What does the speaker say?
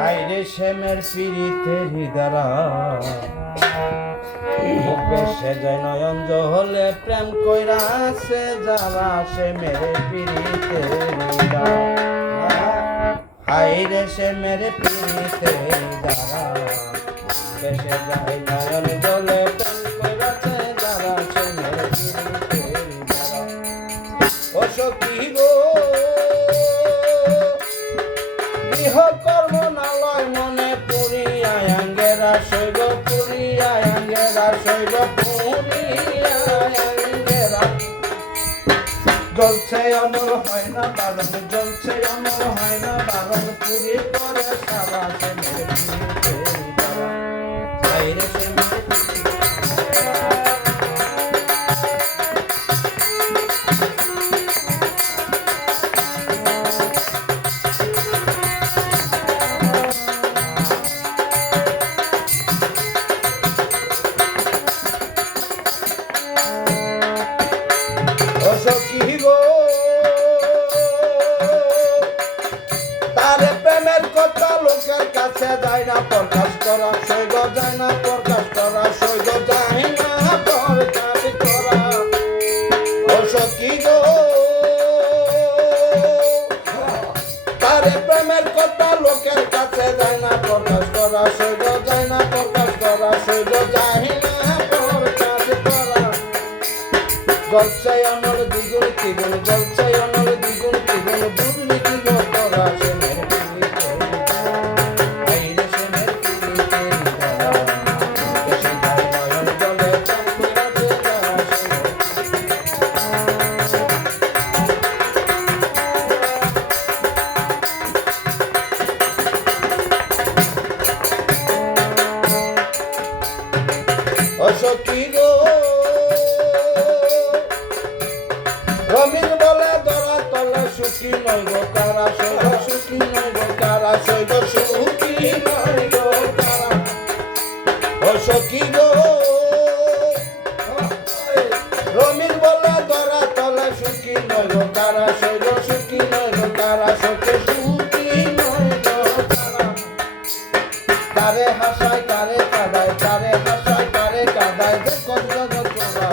আইরে শ্যামের পিড়িতের দ্বারা বেশে যায় নয়ন জহলে প্রেম কইরা আছে যারা শ্যামের পিড়িতের দ্বারা আইরে শ্যামের পিড়িতের দ্বারা বেশে যায় নয়ন জলে প্রেম কইরা আছে যারা শ্যামের পিড়িতের দ্বারা ও সখী গো কর্ম নালয় মনে পুরিয়া আঙ্গেরা শৈব পুরিয়া আঙ্গেরা শৈব পুরিয়া আঙ্গেরা জলছে অমর হয় না বারণ জলছে অমর হয় না বারণ পুরি করে সারা সে মেরে বাইরে সে সখী গো তারে প্রেমের কথা লোকের কাছে যায় না প্রকাশ করা সৈগ যায় না প্রকাশ করা সৈগ যায় না প্রকাশ করা ও সখী গো তারে প্রেমের কথা লোকের কাছে যায় না প্রকাশ করা সৈগ যায় না প্রকাশ করা সৈগ যায় না প্রকাশ করা জলছে অনল দ্বিগুণ দ্বিগুণ জলছে অনল দ্বিগুণ দ্বিগুণ বুঝলি কি করা সে মেরে আইরে সে মেরে দেশে যায় নয়ন জলে ও সখী গো রমিন বলে ধরা তলে সুখী নয় গো কারা সৈব সুখী নয় গো কারা সৈব সুখী নয় গো কারা ও সখী গো রমিন বলে ধরা তলে সুখী নয় গো কারা সৈব সুখী নয় গো কারা সৈব সুখী নয় গো কারা তারে হাসায় তারে কাদায় তারে হাসায় তারে কাদায় যে কত করা